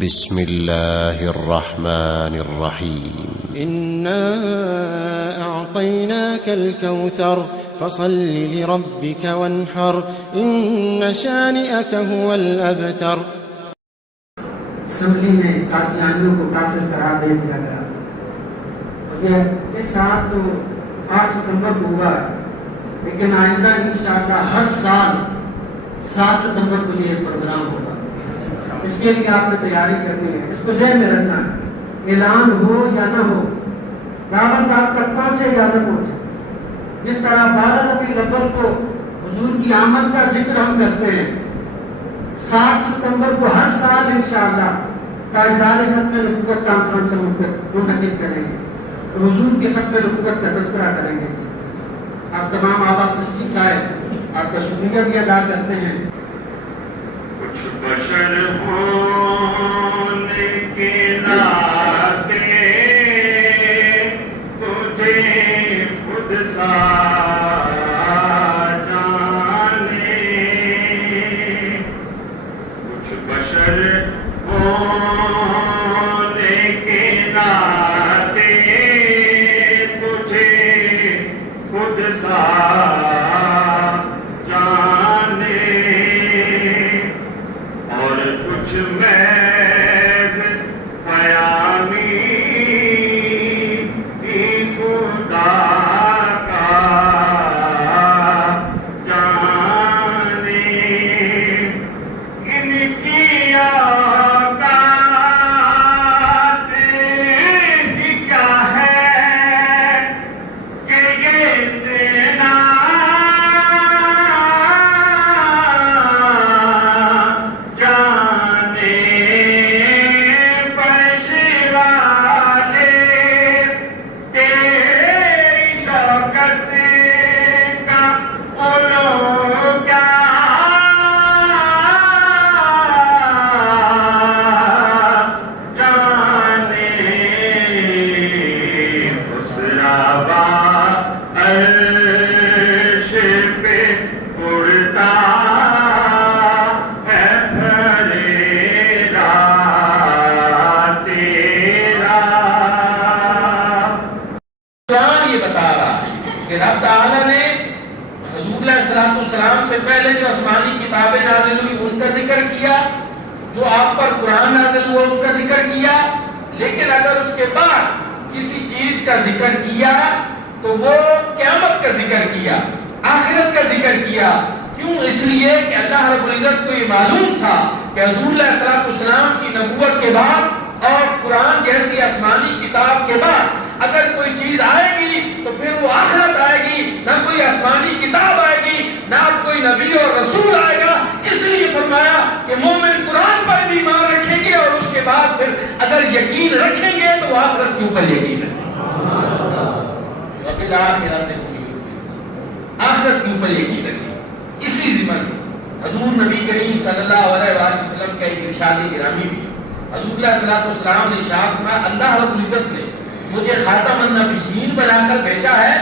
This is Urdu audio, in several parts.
بسم الله الرحمن الرحيم إنا أعطيناك الكوثر فصل لربك وانحر إن شانئك هو الأبتر. اسمبلی میں قادیانیوں کو کافر قرار دے دیا گیا اور یہ اس سال تو 8 ستمبر کو ہوا ہے، لیکن آئندہ انشاءاللہ ہر سال 7 ستمبر کو یہ پروگرام ہوگا. اس کے لیے آپ نے تیاری کرنی ہے، اس کو ذہن میں رکھنا ہے. اعلان ہو یا نہ ہو، دعوت آپ تک پہنچے یا نہ پہنچے. جس طرح 12 ربیع الاول کو حضور کی آمد کا ذکر ہم کرتے ہیں، 7 ستمبر کو ہر سال انشاءاللہ تاجدار ختم نبوت کانفرنس منعقد کریں گے، حضور کے ختم نبوت کا تذکرہ کریں گے. آپ تمام آباد تشریف لائے، آپ کا شکریہ بھی ادا کرتے ہیں. کچھ بشر ہونے کے ناطے تجھے خود سا جانے، کچھ بشر ہونے کے ناطے تجھے خود سا سے پہلے جو آسمانی کتابیں نازل ہوئی ان کا ذکر کیا، جو آپ پر قرآن نازل ہوا اس کا ذکر کیا، لیکن اگر اس کے بعد کسی چیز کا ذکر کیا تو وہ قیامت کا ذکر کیا، آخرت کا ذکر کیا. کیوں؟ اس لیے کہ اللہ رب العزت کو یہ معلوم تھا کہ حضور علیہ السلام کی نبوت کے بعد اور قرآن جیسی آسمانی کتاب کے بعد اگر کوئی چیز آئے گی تو پھر وہ آخرت آئے گی، نہ کوئی آسمانی کتاب آئے گی، نہ کوئی نبی اور رسول آئے گا. اس لیے فرمایا کہ مومن قرآن پر بھی ایمان رکھیں گے اور اس کے بعد پھر اگر یقین رکھیں گے تو آخرت کے اوپر یقین ہے. آخرت کے اوپر یقین رکھیں. اسی ضمن حضور نبی کریم صلی اللہ علیہ وآلہ وسلم کا ایک ارشاد گرامی بھی حضور علیہ السلام نے ارشاد فرمایا، اللہ رب العزت نے مجھے خاتم النبیین بنا کر بھیجا ہے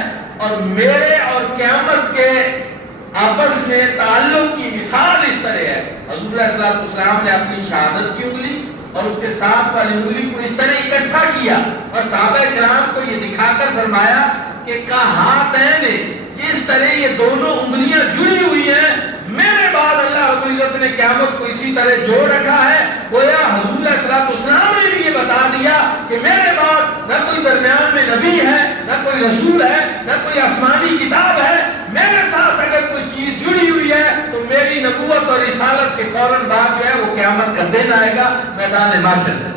اور میرے اور قیامت کے آپس میں تعلق کی مثال اس طرح ہے. حضور علیہ السلام نے اپنی شہادت کی انگلی اور اس کے ساتھ والی انگلی کو اس طرح اکٹھا کیا اور صحابہ کرام کو یہ دکھا کر فرمایا کہ کہاتین، جس طرح یہ دونوں انگلیاں جڑی ہوئی ہیں، میرے بعد اللہ رب العزت نے قیامت کو اسی طرح جوڑ رکھا ہے. گویا حضور علیہ السلام نے بھی یہ بتا دیا کہ میرے بعد نہ کوئی درمیان میں نبی ہے، نہ کوئی رسول ہے، نہ کوئی آسمانی کتاب ہے. میرے ساتھ اگر کوئی چیز جڑی ہوئی ہے تو میری نبوت اور رسالت کے فوراً بعد جو ہے وہ قیامت کا دن آئے گا میدان محشر سے.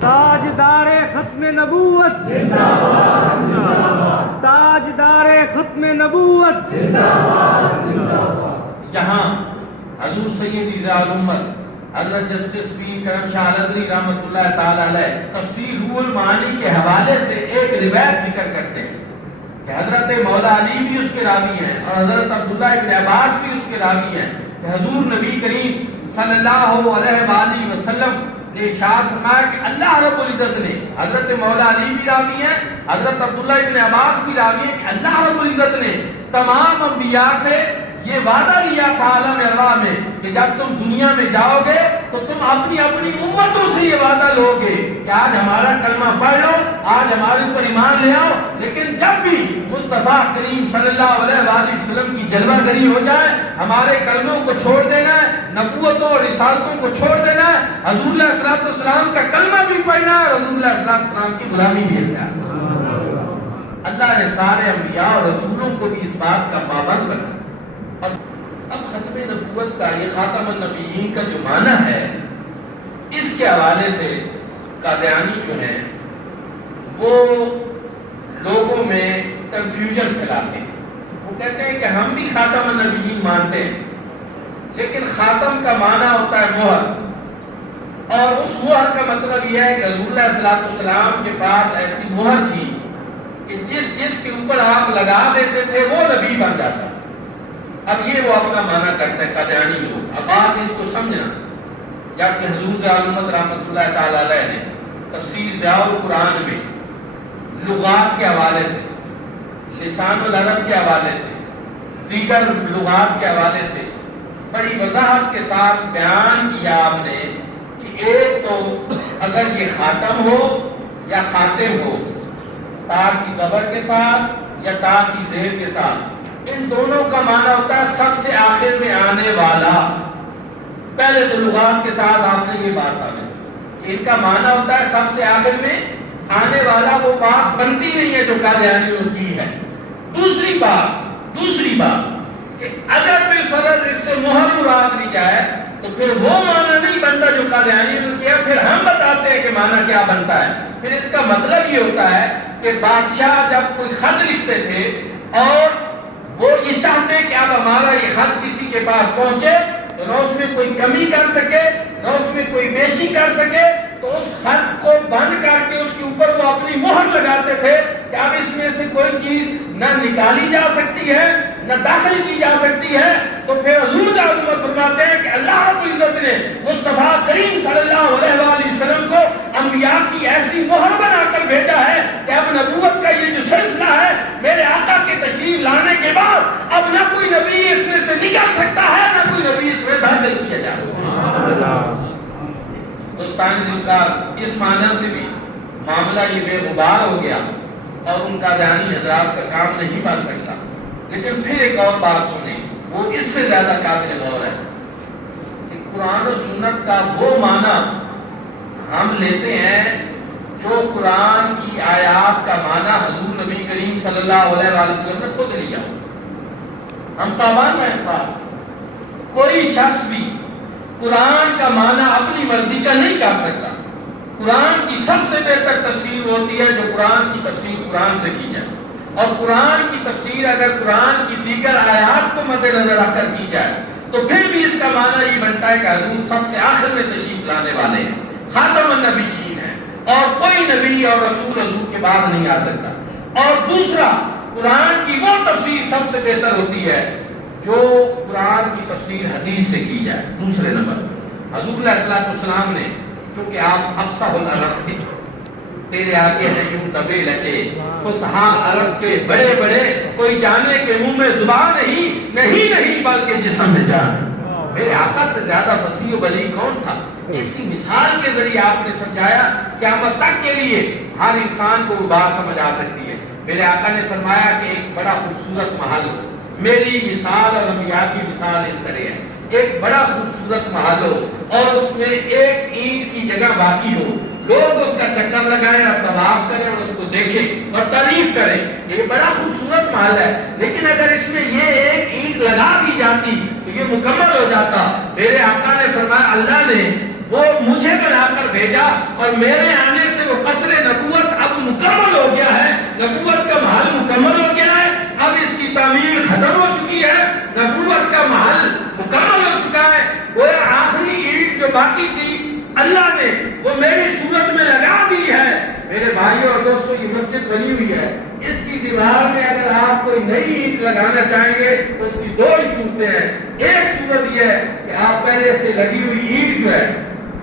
تاجدار ختم نبوت زندہ باد، زندہ باد. تاجدار ختم نبوت زندہ باد، زندہ باد. یہاں حضور سید رضا الامت حضرت جسٹس پیر کرم شاہ الازہری رحمۃ اللہ تعالی علیہ تفسیر روح المعانی کے حوالے سے ایک روایت ذکر کرتے ہیں کہ حضرت مولا علی بھی اس کے راوی ہیں اور حضرت عبداللہ ابن عباس بھی اس کے راوی ہیں کہ حضور نبی کریم صلی اللہ علیہ وآلہ وسلم نے ارشاد فرمایا کہ اللہ رب العزت نے، حضرت مولا علی بھی راوی ہیں، حضرت عبداللہ ابن عباس بھی راوی ہیں، کہ اللہ رب العزت نے تمام انبیاء سے یہ وعدہ لیا تھا عالم ارواح میں کہ جب تم دنیا میں جاؤ گے تو تم اپنی اپنی امتوں سے یہ وعدہ لو گے کہ آج ہمارا کلمہ پڑھ لو، آج ہمارے اوپر ایمان لے آؤ، لیکن جب بھی مصطفیٰ کریم صلی اللہ علیہ وآلہ وسلم کی جلوہ گری ہو جائے، ہمارے کلموں کو چھوڑ دینا ہے، نبوتوں اور رسالتوں کو چھوڑ دینا ہے، حضور علیہ الصلوۃ والسلام کا کلمہ بھی پڑھنا ہے اور حضور علیہ الصلوۃ والسلام کی غلامی بھی اختیار کرنا۔ اللہ نے سارے انبیاء اور رسولوں کو بھی اس بات کا پابند بنا۔ اور اب ختم نبوت کا یہ خاتم النبیین کا جو معنی ہے، اس کے حوالے سے قادیانی جو ہیں وہ لوگوں میں کنفیوژن پھیلاتے ہیں۔ وہ کہتے ہیں کہ ہم بھی خاتم النبیین مانتے ہیں، لیکن خاتم کا معنی ہوتا ہے مہر، اور اس مہر کا مطلب یہ ہے کہ حضور علیہ الصلوۃ والسلام کے پاس ایسی مہر تھی کہ جس کے اوپر آپ لگا دیتے تھے وہ نبی بن جاتا۔ اب یہ وہ اپنا معنی کرتے ہیں قادیانی لوگ۔ اب آپ اس کو سمجھنا، جبکہ حضور ضیاء رحمۃ اللہ تعالی علیہ نے تفسیر ضیاء القرآن میں لغات کے حوالے سے، لسان العرب کے حوالے سے، دیگر لغات کے حوالے سے بڑی وضاحت کے ساتھ بیان کیا آپ نے کہ ایک تو اگر یہ خاتم ہو یا خاتم ہو، تا کی زبر کے ساتھ یا تا کی زیر کے ساتھ، ان دونوں کا معنی ہوتا ہے سب سے آخر میں آنے والا۔ پہلے تو لغات کے ساتھ آپ نے یہ بات سمجھی، ان کا معنی ہوتا ہے سب سے آخر میں آنے والا۔ وہ بات بنتی نہیں ہے جو قادیانیوں کی ہے۔ دوسری بات کہ اگر بالفرض اس سے مہر مراد لی جائے تو پھر وہ معنی نہیں بنتا جو قادیانیوں نے کیا، پھر ہم بتاتے ہیں کہ معنی کیا بنتا ہے۔ پھر اس کا مطلب یہ ہوتا ہے کہ بادشاہ جب کوئی خط لکھتے تھے اور وہ یہ چاہتے ہیں کہ اب ہمارا یہ خط کسی کے پاس پہنچے تو نہ اس میں کوئی کمی کر سکے نہ اس میں کوئی بیشی کر سکے، تو اس خط کو بند کر کے اس کے اوپر وہ اپنی مہر لگاتے تھے کہ اب اس میں سے کوئی چیز نہ نکالی جا سکتی ہے نہ داخل کی جا سکتی ہے۔ تو پھر حضور فرماتے ہیں کہ اللہ رب العزت نے مصطفیٰ کریم صلی اللہ علیہ وآلہ وسلم کو انبیاء کی ایسی مہر بنا کر بھیجا ہے کہ اب نبوت کا یہ جو سلسلہ ہے میرے آقا کے تشریف لانے کے بعد اب نہ کوئی نبی اس میں سے نکل سکتا ہے نہ کوئی نبی اس میں داخل کیا جا سکتا ہے۔ دوستان کا اس معنی سے بھی معاملہ یہ بے غبار ہو گیا اور ان کا قادیانی حضرات کا کام نہیں بن سکتا۔ لیکن پھر ایک اور بات سنیں، وہ اس سے زیادہ قابل غور ہے کہ قرآن و سنت کا وہ معنی ہم لیتے ہیں جو قرآن کی آیات کا معنی حضور نبی کریم صلی اللہ علیہ وآلہ وسلم نے خود لیا۔ ہم پابند ہیں اس بات، کوئی شخص بھی قرآن کا معنی اپنی مرضی کا نہیں کر سکتا۔ قرآن کی سب سے بہتر تفسیر ہوتی ہے جو قرآن کی تفسیر قرآن سے کی جائے، اور قرآن کی تفسیر اگر قرآن کی دیگر آیات کو مد نظر رکھ کر کی جائے تو پھر بھی اس کا معنی یہ بنتا ہے کہ حضور سب سے آخر میں تشریف لانے والے ہیں، خاتم النبیین ہیں، اور کوئی نبی اور رسول حضور کے بعد نہیں آ سکتا۔ اور دوسرا، قرآن کی وہ تفسیر سب سے بہتر ہوتی ہے جو قرآن کی تفسیر حدیث سے کی جائے۔ دوسرے نمبر، حضور علیہ الصلوۃ والسلام نے، کیونکہ آپ افصح العرب تھے، تیرے آگے ہے یوں دبے لچے فصحاء عرب کے بڑے بڑے، کوئی جانے کے منہ میں زبان نہیں بلکہ جسم میں جان۔ میرے آقا سے زیادہ فصیح و بلیغ کون تھا؟ اسی مثال کے ذریعے آپ نے سمجھایا قیامت تک کے لیے ہر انسان کو وہ بات سمجھ آ سکتی ہے۔ میرے آقا نے فرمایا کہ ایک بڑا خوبصورت محل ہو، میری مثال اور انبیاء کی مثال اس طرح ہے، ایک بڑا خوبصورت محل ہو اور اس میں ایک اینٹ کی جگہ باقی ہو، لوگ اس کا چکر لگائیں اور طواف کریں اور اس کو دیکھیں اور تعریف کریں، یہ بڑا خوبصورت محل ہے، لیکن اگر اس میں یہ ایک اینٹ لگا دی جاتی تو یہ مکمل ہو جاتا۔ میرے آقا نے فرمایا اللہ نے وہ مجھے بنا کر بھیجا اور میرے آنے سے وہ قصر نبوت اب مکمل ہو گیا ہے، نبوت کا محل مکمل ہو گیا ہے، اب اس کی تعمیر ختم ہو چکی ہے، نبوت کا محل مکمل ہو چکا ہے۔ وہ آخری اینٹ جو باقی تھی اللہ نے وہ میری صورت میں لگا دی ہے۔ میرے بھائیوں اور دوستوں، یہ مسجد بنی ہوئی ہے، اس کی دیوار میں اگر آپ کوئی نئی اینٹ لگانا چاہیں گے تو اس کی دو ہی صورتیں ہیں۔ ایک صورت یہ ہے کہ آپ پہلے سے لگی ہوئی اینٹ جو ہے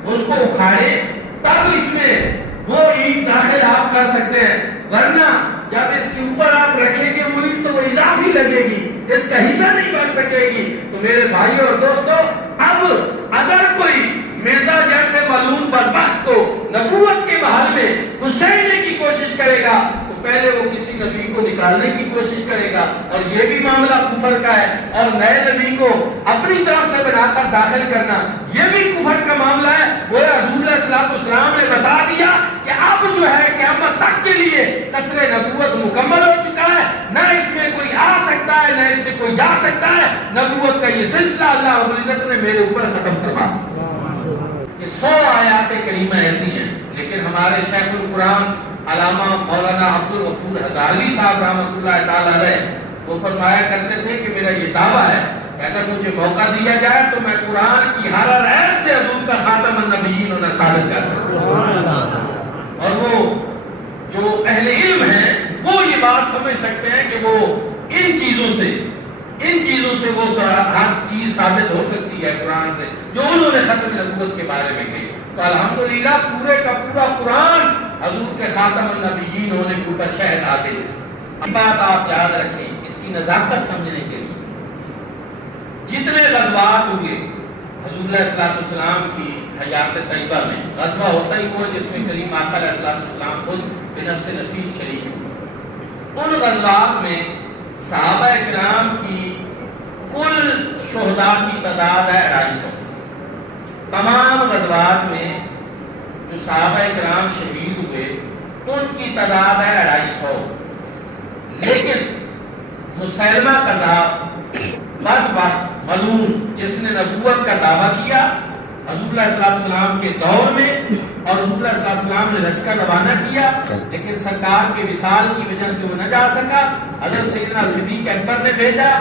اس کو اکھاڑیں، تب اس میں وہ اینٹ داخل آپ کر سکتے ہیں، ورنہ جب اس کے اوپر آپ رکھیں گے وہ اینٹ تو وہ اضافی لگے گی، اس کا حصہ نہیں بن سکے گی. تو میرے بھائیوں اور دوستوں، اب اگر کوئی مرزا جیسے ملعون بدبخت کو نبوت کے محل میں گھسیٹنے کی کوشش کرے گا تو پہلے وہ کسی نبی کو نکالنے کی کوشش کرے گا، اور یہ بھی معاملہ کفر کا ہے، اور نئے نبی کو اپنی طرف سے بنا کر داخل کرنا یہ بھی کفر کا معاملہ ہے. وہ حضور علیہ السلام نے بتا دیا کہ اب جو ہے قیامت تک کے لیے قصر نبوت مکمل ہو چکا ہے، نہ اس میں کوئی آ سکتا ہے نہ اس سے کوئی جا سکتا ہے. نبوت کا یہ سلسلہ اللہ رب العزت نے میرے اوپر ختم کروا. یہ 100 آیات کریمہ ایسی ہیں، لیکن ہمارے شیخ القرآن علامہ مولانا عبدالغفور ہزاروی صاحب رحمۃ اللہ تعالی علیہ وہ فرمایا کرتے تھے کہ میرا یہ دعویٰ ہے کہ اگر مجھے موقع دیا جائے تو میں قرآن کی ہر آیت سے حضور کا خاتم النبیین ہونا ثابت کر سکتا ہوں. اور وہ جو اہل علم ہیں وہ یہ بات سمجھ سکتے ہیں کہ وہ ان چیزوں سے وہ ہر چیز ثابت ہو سکتی ہے قرآن سے جو انہوں نے ختم نبوت کے بارے میں کہی. تو الحمدللہ پورے کا پورا قرآن حضور کے خاتم النبیین ہونے کے اوپر شہد آتے ہیں. یہ بات آپ یاد رکھیں، اس کی نزاکت سمجھنے کے لیے جتنے غزوات ہوئے حضور علیہ السلام کی حیات طیبہ میں، غزوہ ہوتا ہی ہوا جس میں کریم آقا علیہ السلام خود بنفس نفیس شریک ہوئے. ان غزوات میں صحابہ کرام کی کل شہداء کی تعداد ہے 250. تمام غزوات میں جو صحابہ کرام شہید ہوئے ان کی تعداد ہے 250. لیکن مسیلمہ کذاب بدبخت ملعون جس نے نبوت کا دعویٰ کیا حضور علیہ السلام کے دور میں، اور حضور علیہ السلام نے لشکر روانہ کیا لیکن سرکار کے وصال کی وجہ سے وہ نہ جا سکا. حضرت سیدنا صدیق اکبر نے بھیجا،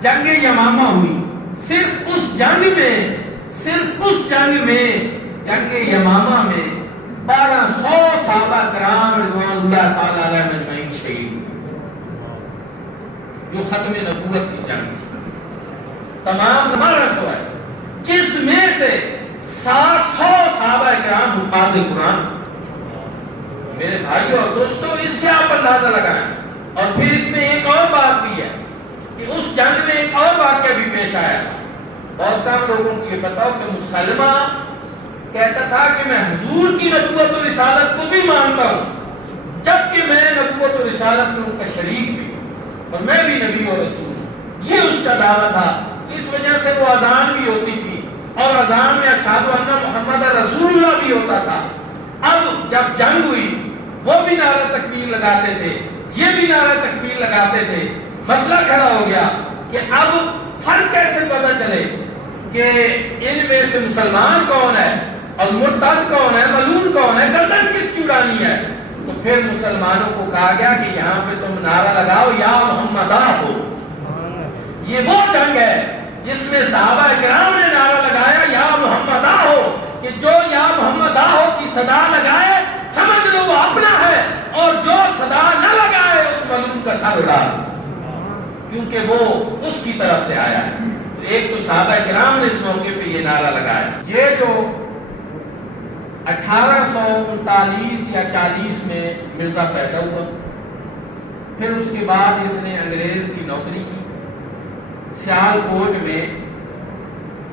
جنگ یمامہ ہوئی. صرف اس جنگ میں جنگ یمامہ میں 1200 صحابہ کرام رضوان اللہ تعالی علیہ مجمعین شہید، جو ختم نبوت کی جنگ تمام 1200 ہے، جس میں سے 700 صحابہ کرام حفاظ قرآن. میرے بھائیوں اور دوستوں، اس سے آپ اندازہ لگائیں. اور پھر اس میں ایک اور بات بھی ہے کہ اس جنگ میں ایک اور واقعہ بھی پیش آیا تھا. بہت کم لوگوں کو یہ بتاؤ کہ مسلمہ کہتا تھا کہ میں حضور کی نبوت و رسالت کو بھی مانتا ہوں، جبکہ میں نبوت و رسالت میں ان کا شریک بھی ہوں اور میں بھی نبی و رسول ہوں. یہ اس کا دعویٰ تھا. اس وجہ سے وہ اذان بھی ہوتی تھی اور اذان میں اشہد ان محمد رسول اللہ بھی ہوتا تھا. اب جب جنگ ہوئی وہ بھی نعرہ تکبیر لگاتے تھے، یہ بھی نعرہ تکبیر لگاتے تھے. مسئلہ کھڑا ہو گیا کہ اب فرق کیسے پتہ چلے کہ ان میں سے مسلمان کون ہے اور مرتد کون ہے، ملعون کون ہے، گردن کس کی اڑانی ہے. تو پھر مسلمانوں کو کہا گیا کہ یہاں پہ تم نعرہ لگاؤ یا محمدہ ہو. یہ وہ جنگ ہے جس میں صحابہ کرام نے نعرہ لگایا یا محمدہ ہو، کہ جو یا محمدہ ہو کی صدا لگائے سمجھ لو وہ اپنا ہے، اور جو صدا نہ لگائے اس ملعون کا سر اڑا دو، کیونکہ وہ اس کی طرف سے آیا ہے. ایک تو صحابہ کرام نے اس موقع پہ یہ نعرہ لگایا. یہ جو 1839 یا 40 میں مرزا پیدا ہوا، پھر اس کے بعد اس نے انگریز کی نوکری کی. سیال کوٹ میں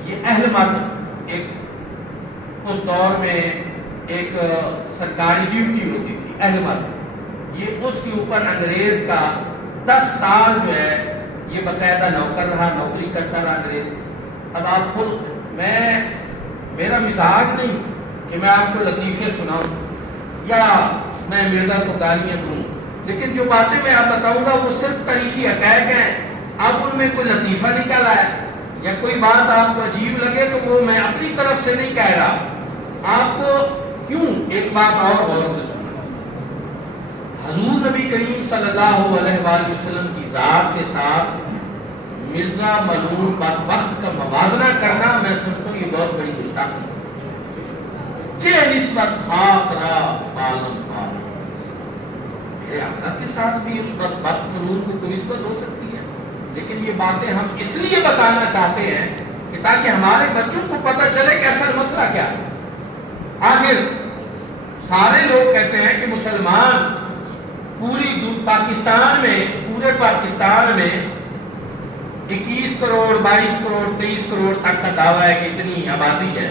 یہ اہلمت ایک اس دور میں ایک سرکاری ڈیوٹی ہوتی تھی، اہلمت. یہ اس کے اوپر انگریز کا 10 سال جو ہے یہ باقاعدہ نوکر رہا، نوکری کرتا رہا انگریز. اب آپ خود، میرا مزاج نہیں کہ میں آپ کو لطیفے سناؤں یا میں مرزا کو گالیاں دوں، لیکن جو باتیں میں آپ بتاؤں گا وہ صرف تاریخی حقائق ہیں. اب ان میں کوئی لطیفہ نکل آئے یا کوئی بات آپ کو عجیب لگے تو وہ میں اپنی طرف سے نہیں کہہ رہا. آپ کو کیوں ایک بات اور غور سے سننا، حضور نبی کریم صلی اللہ علیہ وآلہ وسلم کی ذات کے ساتھ مرزا ملعون بدبخت کا موازنہ کرنا میں سمجھتا ہوں یہ بہت بڑی گستاخی. چہ نسبت خاک را عالم پال، میرے آقا کے ساتھ بھی اس بدبخت ملعون کو کوئی نسبت ہو سکتی ہے. لیکن یہ باتیں ہم اس لیے بتانا چاہتے ہیں کہ تاکہ ہمارے بچوں کو پتہ چلے کہ اصل مسئلہ کیا ہے. آخر سارے لوگ کہتے ہیں کہ مسلمان پورے پاکستان میں 21 کروڑ 22 کروڑ 23 کروڑ تک کا دعویٰ ہے کہ اتنی آبادی ہے،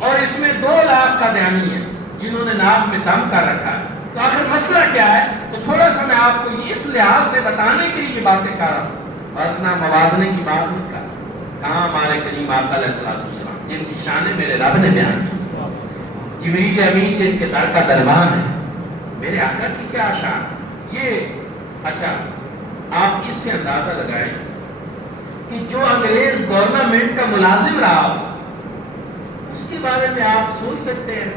اور اس میں 2 لاکھ کا دھیانی ہے جنہوں نے ناک میں دم کر رکھا ہے، تو آخر مسئلہ کیا ہے؟ تو تھوڑا سا میں آپ کو اس لحاظ سے بتانے کے لیے یہ باتیں کر رہا ہوں، ورنہ موازنے کی بات نہیں کر رہا۔ کہاں ہمارے کریم آقا علیہ السلام جن کی شانیں میرے رب نے بیان کی، جبریل امین جن کے در کا دربان ہے، میرے آقا کی کیا شان یہ۔ اچھا آپ اس سے اندازہ لگائیں کہ جو انگریز گورنمنٹ کا ملازم رہا ہو، اس کے بارے میں آپ سوچ سکتے ہیں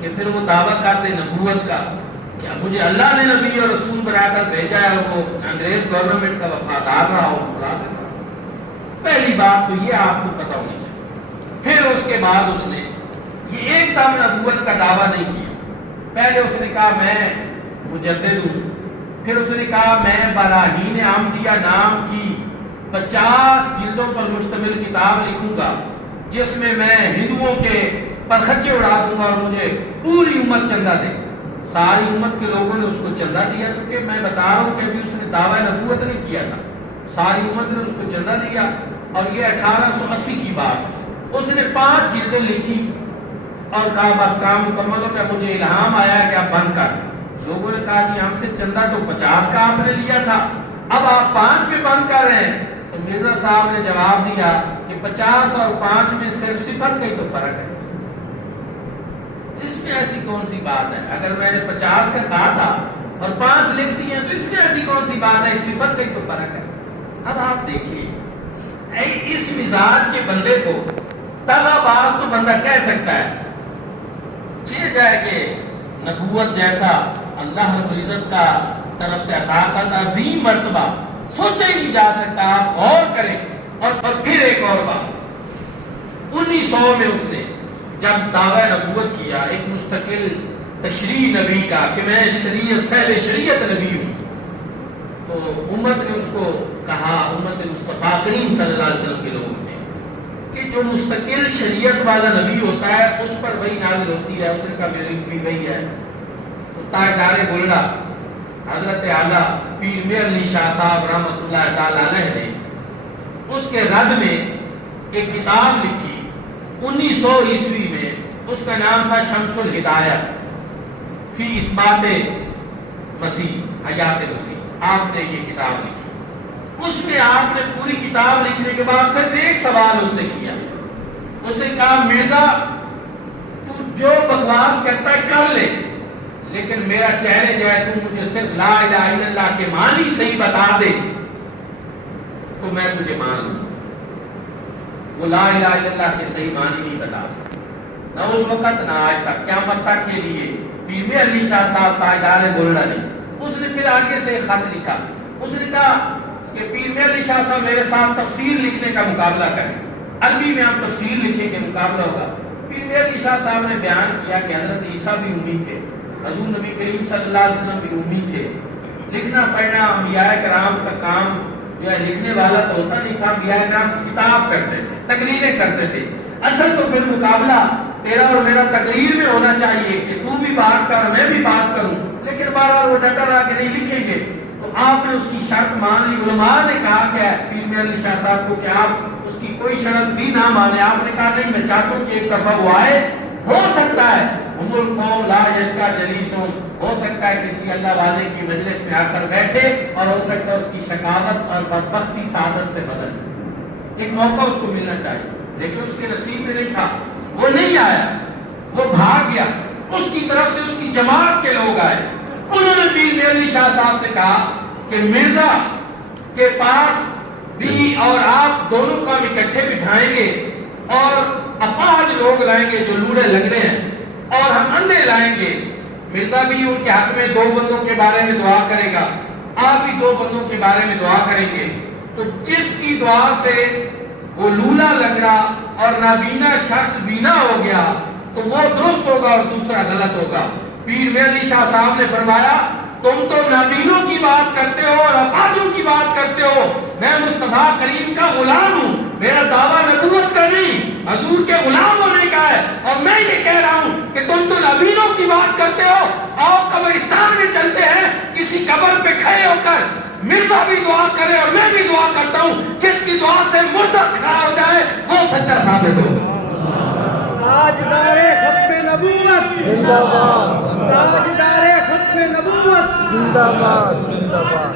کہ پھر وہ دعویٰ کرتے نبوت کا کہ مجھے اللہ نے نبی اور رسول بنا کر بھیجا ہے، وہ انگریز گورنمنٹ کا وفادار رہا ہو، ملازم رہا ہو۔ پہلی بات تو یہ آپ کو پتہ ہونی چاہیے۔ پھر اس کے بعد اس نے یہ ایک دم نبوت کا دعویٰ نہیں کیا۔ پہلے اس نے کہا میں مجدد ہوں، پھر اس نے کہا میں براہین احمدیہ نام کی 50 جلدوں پر مشتمل کتاب لکھوں گا، جس میں میں ہندوؤں کے پرخچے اڑا دوں گا اور مجھے پوری امت چندہ دے۔ ساری امت کے لوگوں نے اس کو چندہ دیا، چونکہ میں بتا رہا ہوں کہ ابھی اس نے دعویٰ نبوت نہیں کیا تھا، ساری امت نے اس کو چندہ دیا، اور یہ 1880 کی بات۔ اس نے 5 جلدیں لکھی اور کہا بس کام مکمل ہو گیا، مجھے الہام آیا کہ آپ بند کر۔ لوگوں نے کہا کہ ہم سے چندہ تو 50 کا آپ نے لیا تھا، اب آپ 5 پہ بند کر رہے ہیں۔ تو مرزا صاحب نے جواب دیا کہ 50 اور 5 میں صرف 0 کا ہی تو فرق ہے، اس میں ایسی کون سی بات ہے؟ اگر میں نے 50 کا کہا تھا اور 5 لکھ دیے تو اس میں ایسی کون سی بات ہے؟ 0 کا ہی تو فرق ہے۔ اب آپ دیکھیے اس مزاج کے بندے کو طلع باز تو بندہ کہہ سکتا ہے، چل جائے کہ نبوت جیسا اللہ رب العزت کا طرف سے عطا کا عظیم مرتبہ سوچا ہی نہیں جا سکتا۔ آپ غور کریں۔ اور پھر ایک اور بات، 1900 میں اس نے جب دعویٰ نبوت کیا، ایک مستقل تشریح نبی کا کہ میں شریعت صاحب شریعت نبی ہوں، تو امت نے اس کو کہا، امت مصطفیٰ کریم صلی اللہ علیہ وسلم کے لوگوں نے، کہ جو مستقل شریعت والا نبی ہوتا ہے اس پر وحی نازل ہوتی ہے۔ اس نے کہا میری بھی وحی ہے۔ تو تاجدار گلڑا حضرت اعلیٰ پیر میر علی شاہ صاحب رحمۃ اللہ تعالی علیہ نے اس کے رد میں ایک کتاب لکھی 1900 عیسوی میں، اس کا نام تھا شمس الہدایت فی اثبات مسیح حیات مسیح۔ آپ نے یہ کتاب لکھی، اس میں آپ نے پوری کتاب لکھنے کے بعد صرف ایک سوال اس سے کیا، اسے کہا مرزا تو جو بکواس کرتا ہے کر لے، لیکن میرا چیلنج ہے تو مجھے صرف لا الہ الا اللہ کے معنی صحیح بتا دے تو میں تجھے مان لوں۔ وہ لا الہ الا اللہ کے صحیح معنی نہیں بتا سکتا، نہ اس وقت نہ آج تک، قیامت تک کے لیے۔ پیر میر علی شاہ صاحب تاجدار گولڑا نے اس نے پھر آگے سے خط لکھا، اس نے کہا کہ پیر میر علی شاہ صاحب میرے ساتھ تفسیر لکھنے کا مقابلہ کریں، عربی میں ہم تفسیر لکھیں گے، مقابلہ ہوگا۔ پیر میر علی شاہ صاحب نے بیان کیا کہ حضرت عیسیٰ بھی امی تھے، حضور نبی کریم صلی اللہ علیہ وسلم بھی امی تھے، لکھنا پڑھنا انبیاء کرام کا کام جو ہے لکھنے والا تو ہوتا نہیں تھا، انبیاء کرام خطاب کرتے تھے، تقریریں کرتے تھے۔ اصل تو پھر مقابلہ تیرا اور میرا تقریر میں ہونا چاہیے کہ تو بھی بات کر میں بھی بات کروں، لیکن بہرحال وہ ڈٹا رہا کہ نہیں لکھیں گے۔ تو آپ نے اس کی شرط مان لی۔ علماء نے کہا کہ پیر میر علی شاہ صاحب کو کہ آپ اس کی کوئی شرط بھی نہ مانے۔ آپ نے کہا نہیں، میں چاہتا ہوں کہ ایک دفعہ وہ آئے، ہو سکتا ہے ہم القوم لا یشکا جلیسوں، ہو سکتا ہے کسی اللہ والے کی مجلس میں آ کر بیٹھے اور ہو سکتا ہے اس کی شقاوت اور بدبختی سعادت سے بدل، ایک موقع اس کو ملنا چاہیے، لیکن اس کے نصیب میں نہیں تھا، وہ نہیں آیا، وہ بھاگ گیا۔ اس کی طرف سے اس کی جماعت کے لوگ آئے، انہوں نے پیر میر علی شاہ صاحب سے کہا کہ مرزا کے پاس بھی اور آپ دونوں کو ہم اکٹھے بٹھائیں گے اور اپاہج لوگ لائیں گے جو لوڑے لنگڑے ہیں، اور ہم اندھے لائیں گے۔ مرزا بھی ان کے حق میں 2 بندوں کے بارے میں دعا کرے گا، آپ بھی 2 بندوں کے بارے میں دعا کریں گے، تو جس کی دعا سے وہ لولا لنگڑا اور نابینا شخص بینا ہو گیا تو وہ درست ہوگا اور دوسرا غلط ہوگا۔ پیر میر علی شاہ صاحب نے فرمایا تم تو نابینوں کی بات کرتے ہو اور اپاہجوں کی بات کرتے ہو، میں مصطفیٰ کریم کا غلام ہوں، میرا دعویٰ نبوت کا نہیں حضور کے غلام ہونے کا ہے، اور میں یہ کہہ رہا ہوں کہ تم تو نابینوں کی بات کرتے ہو، اور قبرستان میں چلتے ہیں کسی قبر پہ کھڑے ہو کر مرزا بھی دعا کرے اور میں بھی دعا کرتا ہوں، جس کی دعا سے مردہ کھڑا ہو جائے وہ سچا ثابت ہو۔ تاجدار ختم نبوت زندہ باد، تاجدار ختم نبوت زندہ باد، زندہ باد،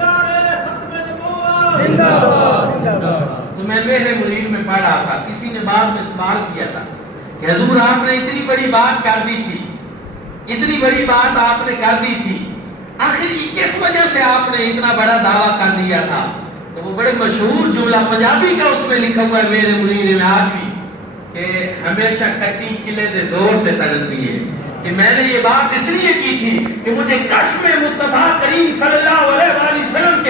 زندہ باد۔ تو میں میرے منیر میں پڑھ رہا تھا، کسی نے بعد میں سوال کیا تھا کہ حضور آپ نے اتنی بڑی بات کر دی تھی، اتنی بڑی بات آپ نے کر دی تھی، آخر یہ کس وجہ سے آپ نے اتنا بڑا دعویٰ کر دیا تھا؟ تو وہ بڑے مشہور جملہ پنجابی کا اس میں لکھا ہوا ہے میرے منیر میں آج بھی، کہ ہمیشہ کٹی قلعے دے زور تے تڑتی ہے، کہ میں نے یہ بات اس لیے کی تھی کہ مجھے کشف مصطفیٰ کریم صلی اللہ علیہ وسلم